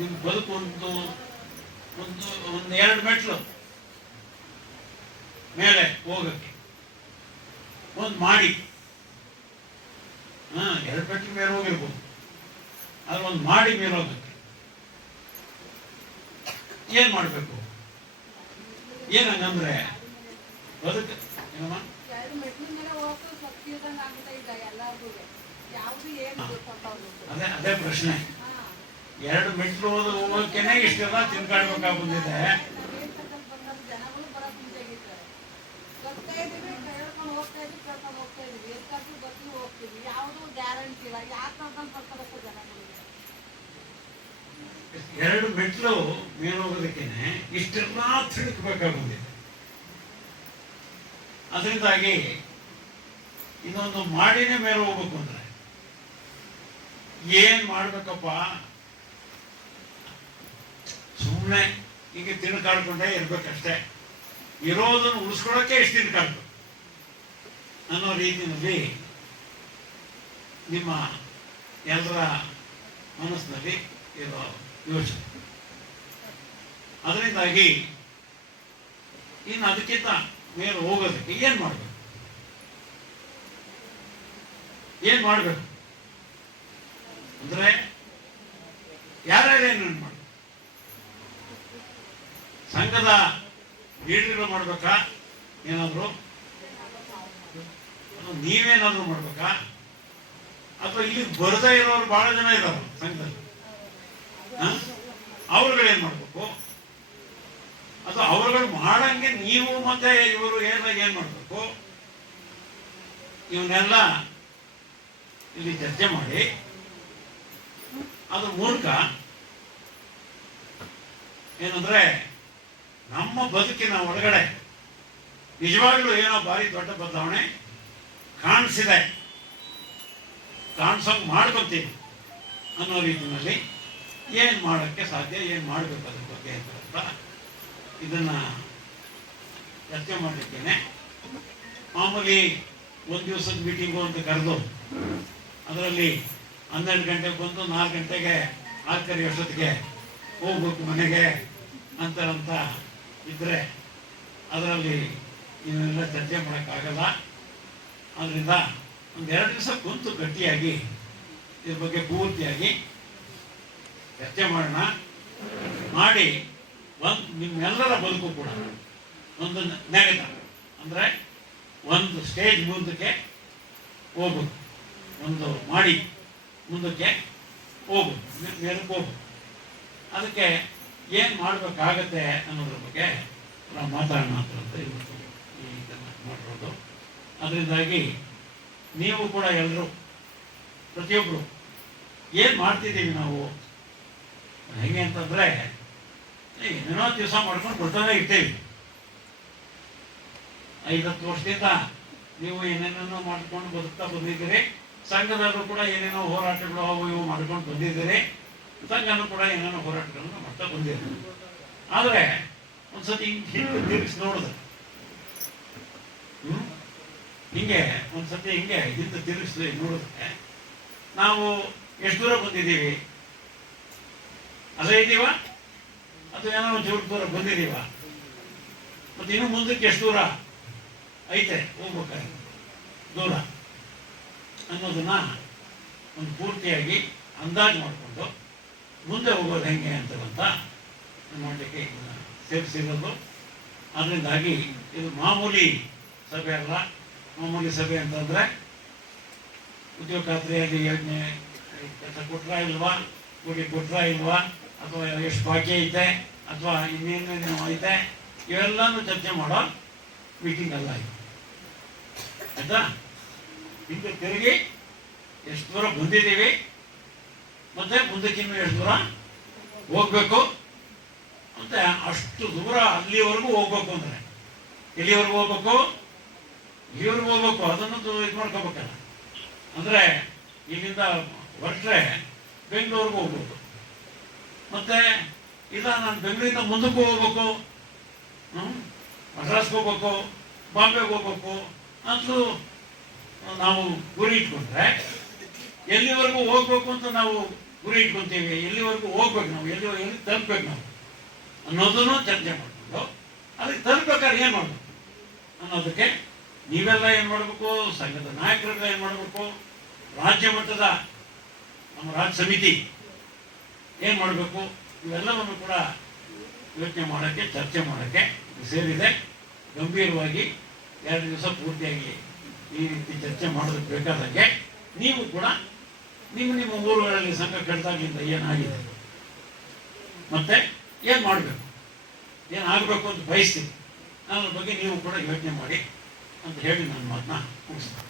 ನಿಮ್ಮ ಬದುಕು ಒಂದು ಒಂದು ಒಂದು ಎರಡು ಮೆಟ್ಲು ಮೇಲೆ ಹೋಗಕ್ಕೆ. ಒಂದು ಮಾಡಿ. ಹಾ ಎರಡು ಮೆಟ್ಲು ಮೇಲೆ ಹೋಗಿರ್ಬೋದು. ಆದ್ರೆ ಒಂದು ಮಾಡಿ ಮೇಲೆ ಹೋಗಕ್ಕೆ. ಏನ್ ಮಾಡಬೇಕು? ಏನಂಗಂದ್ರೆ ಬದುಕು ಏನಮ್ಮ? ಅದೇ ಅದೇ ಪ್ರಶ್ನೆ. ಎರಡು ಮೆಟ್ಲು ಹೋಗೋಕೆನೆ ಇಷ್ಟೆಲ್ಲ ತಿನ್ಕಾಡ್ಬೇಕಾಗಿ ಬಂದಿದೆ ಎರಡು ಮೆಟ್ಲು ಮೇಲೆ ಹೋಗೋದಕ್ಕೇನೆ ಇಷ್ಟೆಲ್ಲ ತಿಳ್ಕಬೇಕಾಗಿ ಬಂದಿದೆ ಅದರಿಂದಾಗಿ ಇನ್ನೊಂದು ಮಾಡಿನೇ ಮೇಲೆ ಹೋಗ್ಬೇಕು ಅಂದ್ರೆ ಏನ್ ಮಾಡ್ಬೇಕಪ್ಪ? ಸುಮ್ಮನೆ ಹೀಗೆ ತಿನ್ಕಾಡ್ಕೊಂಡೇ ಇರ್ಬೇಕಷ್ಟೇ. ಇರೋದನ್ನು ಉಳಿಸ್ಕೊಳಕ್ಕೆ ಎಷ್ಟು ತಿನ್ಕಾಡ್ಬೇಕು ಅನ್ನೋ ರೀತಿಯಲ್ಲಿ ನಿಮ್ಮ ಎಲ್ಲರ ಮನಸ್ಸಿನಲ್ಲಿ ಇರೋ ಯೋಚನೆ. ಅದರಿಂದಾಗಿ ಇನ್ನು ಅದಕ್ಕಿಂತ ಮೇಲೆ ಹೋಗೋದಕ್ಕೆ ಏನ್ ಮಾಡಬೇಕು? ಏನ್ ಮಾಡಬೇಕು? ಅಂದ್ರೆ ಯಾರ್ಯಾರೇನು ಮಾಡಬೇಕು? ಸಂಘದ ಲೀಡರ್ಗಳು ಮಾಡ್ಬೇಕಾ? ಏನಾದ್ರು? ನೀವೇನಾದ್ರು ನೀವೇನಾದ್ರೂ ಮಾಡ್ಬೇಕಾ? ಅಥವಾ ಇಲ್ಲಿ ಬರದೇ ಇರೋರು ಬಹಳ ಜನ ಇರೋರು ಸಂಘದಲ್ಲಿ. ಅವ್ರುಗಳೇನ್ ಮಾಡ್ಬೇಕು? ಅಥವಾ ಅವ್ರುಗಳು ಮಾಡಂಗೆ ನೀವು ಮತ್ತೆ ಇವರು ಏನಾಗ ಏನ್ ಮಾಡ್ಬೇಕು? ಇವನ್ನೆಲ್ಲ ಇಲ್ಲಿ ಚರ್ಚೆ ಮಾಡಿ. ಅದ್ರ ಮೂಲಕ ಏನಂದ್ರೆ ನಮ್ಮ ಬದುಕಿನ ಒಳಗಡೆ ನಿಜವಾಗ್ಲೂ ಏನೋ ಭಾರಿ ದೊಡ್ಡ ಬದಲಾವಣೆ ಕಾಣಿಸಿದೆ. ಕಾಣಿಸೋಕೆ ಮಾಡ್ಕೊತೀವಿ ಅನ್ನೋ ರೀತಿಯಲ್ಲಿ ಏನು ಮಾಡೋಕ್ಕೆ ಸಾಧ್ಯ, ಏನು ಮಾಡ್ಬೇಕು ಅದ್ರ ಬಗ್ಗೆ ಅಂತ ಇದನ್ನ ಚರ್ಚೆ ಮಾಡಲಿಕ್ಕೇನೆ. ಮಾಮೂಲಿ ಒಂದು ದಿವಸದ ಮೀಟಿಂಗು ಅಂತ ಕರೆದು ಅದರಲ್ಲಿ ಹನ್ನೆರಡು ಗಂಟೆಗೆ ಬಂದು ನಾಲ್ಕು ಗಂಟೆಗೆ ಆಲ್ಕರಿ ಅಷ್ಟೊತ್ತಿಗೆ ಹೋಗ್ಬೇಕು ಮನೆಗೆ ಅಂತ ಇದ್ರೆ ಅದರಲ್ಲಿ ಇವನ್ನೆಲ್ಲ ಚರ್ಚೆ ಮಾಡೋಕ್ಕಾಗಲ್ಲ. ಆದ್ದರಿಂದ ಒಂದು ಎರಡು ದಿವಸ ಕುಂತು ಗಟ್ಟಿಯಾಗಿ ಇದ್ರ ಬಗ್ಗೆ ಪೂರ್ತಿಯಾಗಿ ಚರ್ಚೆ ಮಾಡೋಣ. ಮಾಡಿ ಒಂದು ನಿಮ್ಮೆಲ್ಲರ ಬದುಕು ಕೂಡ ಒಂದು ನೆಗೆತ ಅಂದರೆ ಒಂದು ಸ್ಟೇಜ್ ಮುಂದಕ್ಕೆ ಹೋಗ್ಬೇಕು ಒಂದು ಮಾಡಿ ಮುಂದಕ್ಕೆ ಹೋಗು. ಮೇ- ಮೇಲಕ್ಕೆ ಹೋಗ್ಬೇಕು ಅದಕ್ಕೆ ಏನು ಮಾಡಬೇಕಾಗತ್ತೆ ಅನ್ನೋದ್ರ ಬಗ್ಗೆ ನಾವು ಮಾತಾಡೋಣ ಅಂತ ಇವತ್ತು ಈ ಇದನ್ನು ಮಾಡಿರೋದು ಅದರಿಂದಾಗಿ ನೀವು ಕೂಡ ಎಲ್ಲರೂ ಪ್ರತಿಯೊಬ್ಬರು ಏನು ಮಾಡ್ತಿದ್ದೀವಿ ನಾವು? ಹೆಂಗೆ ಅಂತಂದ್ರೆ ಏನೇನೋ ದಿವಸ ಮಾಡ್ಕೊಂಡು ಬರ್ತಾನೆ ಇರ್ತೀವಿ. ಐವತ್ತು ವರ್ಷದಿಂದ ನೀವು ಏನೇನೋ ಮಾಡ್ಕೊಂಡು ಬದುಕ್ತಾ ಬಂದಿದ್ದೀರಿ. ಸಂಘದಲ್ಲೂ ಕೂಡ ಏನೇನೋ ಹೋರಾಟಗಳು ಅವು ಇವು ಮಾಡ್ಕೊಂಡು ಬಂದಿದ್ದೀರಿ. ಸಂಘನೂ ಕೂಡ ಏನೇನೋ ಹೋರಾಟಗಳನ್ನು ಮಾಡ್ತಾ ಬಂದಿದೆ. ಆದರೆ ಒಂದ್ಸತಿ ಹಿಂಗೆ ತಿರುಗಿಸಿ ನೋಡಿದೆ ಹ್ಮ್? ಹಿಂಗೆ ಒಂದ್ಸತಿ ಹಿಂಗೆ ಹಿಂದೆ ತಿರುಗಿಸಿ ನೋಡಿದ್ರೆ, ನಾವು ಎಷ್ಟು ದೂರ ಬಂದಿದ್ದೀವಿ? ಅದೇ ಇದೀವ? ಅಥವಾ ಏನೋ ಒಂಚೂರು ದೂರ ಬಂದಿದ್ದೀವ? ಮತ್ತೆ ಇನ್ನು ಮುಂದಕ್ಕೆ ಎಷ್ಟು ದೂರ ಐತೆ, ಹೋಗ್ಬೇಕಾದ್ರೆ? ದೂರ ಅನ್ನೋದನ್ನ ಒಂದು ಪೂರ್ತಿಯಾಗಿ ಅಂದಾಜು ಮಾಡಿಕೊಂಡು ಮುಂದೆ ಹೋಗೋದು ಹೆಂಗೆ ಅಂತಕ್ಕಂಥ ನೋಡಲಿಕ್ಕೆ ಸೇರಿಸಿರೋದು ಅದರಿಂದಾಗಿ ಇದು ಮಾಮೂಲಿ ಸಭೆ ಅಲ್ಲ. ಮಾಮೂಲಿ ಸಭೆ ಅಂತಂದರೆ ಉದ್ಯೋಗ ಖಾತ್ರಿಯಲ್ಲಿ ಯೋಜನೆ ಕೆಲಸ ಕೊಟ್ರಾ ಇಲ್ವಾ? ಕೂಲಿ ಕೊಟ್ರಾ ಇಲ್ವಾ? ಅಥವಾ ಎಷ್ಟು ಬಾಕಿ ಐತೆ? ಅಥವಾ ಇನ್ನೇನೇನು ಐತೆ? ಇವೆಲ್ಲನೂ ಚರ್ಚೆ ಮಾಡೋ ಮೀಟಿಂಗ್ ಅಲ್ಲ ಇದು. ಆಯಿತಾ? ಹಿಂದೆ ತಿರುಗಿ ಎಷ್ಟು ದೂರ ಬಂದಿದ್ದೀವಿ? ಮತ್ತೆ ಮುಂದಕ್ಕಿನ್ನೂ ಎಷ್ಟು ದೂರ ಹೋಗ್ಬೇಕು? ಮತ್ತೆ ಅಷ್ಟು ದೂರ ಅಲ್ಲಿವರೆಗೂ ಹೋಗ್ಬೇಕು ಅಂದ್ರೆ. ಎಲ್ಲಿವರೆಗೂ ಹೋಗ್ಬೇಕು? ಇಲ್ಲಿವರೆಗೂ ಹೋಗ್ಬೇಕು. ಅದನ್ನು ಇದು ಮಾಡ್ಕೋಬೇಕಲ್ಲ. ಅಂದ್ರೆ ಇಲ್ಲಿಂದ ಹೊರಟ್ರೆ ಬೆಂಗಳೂರಿಗೆ ಹೋಗ್ಬೇಕು. ಮತ್ತೆ ಇಲ್ಲ, ನಾನು ಬೆಂಗಳೂರಿಂದ ಮುಂದಕ್ಕೂ ಹೋಗ್ಬೇಕು? ಮದ್ರಾಸ್ಗೆ ಹೋಗ್ಬೇಕು. ಬಾಂಬೆಗೆ ಹೋಗ್ಬೇಕು. ಅಂತೂ ನಾವು ಗುರಿ ಇಟ್ಕೊಂಡ್ರೆ ಎಲ್ಲಿವರೆಗೂ ಹೋಗ್ಬೇಕು ಅಂತ ನಾವು ಗುರಿ ಇಟ್ಕೊಂತೀವಿ ಎಲ್ಲಿವರೆಗೂ ಹೋಗ್ಬೇಕು ನಾವು ಎಲ್ಲಿ ಎಲ್ಲಿ ತಲುಪ್ಬೇಕು ನಾವು ಅನ್ನೋದನ್ನು ಚರ್ಚೆ ಮಾಡಿಕೊಂಡು, ಅದಕ್ಕೆ ತಲುಪಬೇಕಾದ್ರೆ ಏನು ಮಾಡಬೇಕು? ಅನ್ನೋದಕ್ಕೆ ನೀವೆಲ್ಲ ಏನು ಮಾಡಬೇಕು? ಸಂಘದ ನಾಯಕರೆಲ್ಲ ಏನು ಮಾಡಬೇಕು? ರಾಜ್ಯ ಮಟ್ಟದ ನಮ್ಮ ರಾಜ್ಯ ಸಮಿತಿ ಏನು ಮಾಡಬೇಕು? ಇವೆಲ್ಲವನ್ನು ಕೂಡ ಯೋಚನೆ ಮಾಡೋಕ್ಕೆ, ಚರ್ಚೆ ಮಾಡೋಕ್ಕೆ ಸೇರಿದೆ. ಗಂಭೀರವಾಗಿ ಎರಡು ದಿವಸ ಪೂರ್ತಿಯಾಗಿ ಈ ರೀತಿ ಚರ್ಚೆ ಮಾಡೋದಕ್ಕೆ ಬೇಕಾದಂಗೆ ನೀವು ಕೂಡ ನಿಮ್ಮ ನಿಮ್ಮ ಊರುಗಳಲ್ಲಿ ಸಂಘ ಕಟ್ಟಿದಾಗಲಿಂದ ಏನಾಗಿದೆ? ಮತ್ತೆ ಏನು ಮಾಡಬೇಕು? ಏನಾಗಬೇಕು ಅಂತ ಬಯಸ್ತೀನಿ. ನನ್ನ ಬಗ್ಗೆ ನೀವು ಕೂಡ ಯೋಚನೆ ಮಾಡಿ ಅಂತ ಹೇಳಿ ನನ್ನ ಮಾತನ್ನ ಮುಗಿಸ್ತೀನಿ.